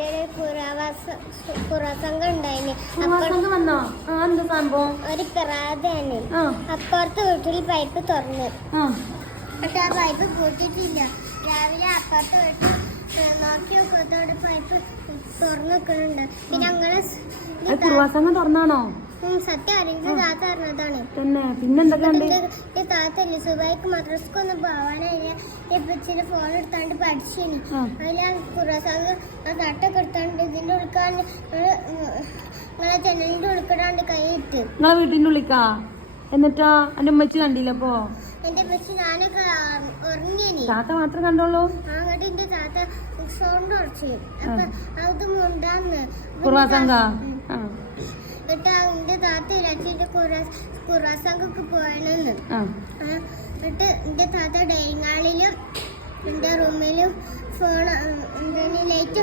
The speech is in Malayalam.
ഇവിടെ കുറസംഘം ഉണ്ടായിന്. ഒരു പിറാതാണ്. അപ്പുറത്തെ വീട്ടിൽ പൈപ്പ് തുറന്ന്, പക്ഷെ ആ പൈപ്പ് പൂട്ടിട്ടില്ല. രാവിലെ അപ്പുറത്തെ വീട്ടിൽ നോക്കി നോക്കത്തോടെ പൈപ്പ് തുറന്നു നിൽക്കുന്നുണ്ട്. പിന്നെ അങ്ങനെ തുറന്നാണോ? സത്യം അറിയുന്ന താത്ത അറിഞ്ഞതാണ്. താത്തല്ലേ സുബൈക്ക് മദ്രസക്കൊന്നും പോവാനായില്ല. ഇപ്പച്ചിന്റെ ഫോൺ എടുത്താണ്ട് പഠിച്ചിനി. അതിൽ കുറസംഘം തട്ടൊക്കെ എടുത്താണ്ട് ഇതിന്റെ ഉൾക്കാണ്ട് നിങ്ങളെ ജനലിന്റെ ഉൾക്കിടാണ്ട് കൈയിട്ട് നിങ്ങളെ വീട്ടിന്റെ ഉള്ളിക്കാ. എന്നിട്ടാ എന്റെ ഉമ്മച്ചി കണ്ടില്ലപ്പോ? എന്റെ ഉമ്മച്ചി ഞാനൊക്കെ ഉറങ്ങിനി. താത്ത മാത്രം കണ്ടോളൂ. അങ്ങോട്ട് എന്റെ താത്ത സൗണ്ട് ഉറച്ചു. അപ്പൊ അത് മുണ്ടാന്ന് കുറസംഘാ. എന്നിട്ട് എന്റെ താത്ത ഇരച്ചിട്ട് കുറസംഘൊക്കെ പോയണെന്ന്. എന്നിട്ട് എന്റെ താത്ത ഡൈനിങ് ഹാളിലും എന്റെ റൂമിലും ഫോൺ ലൈറ്റ്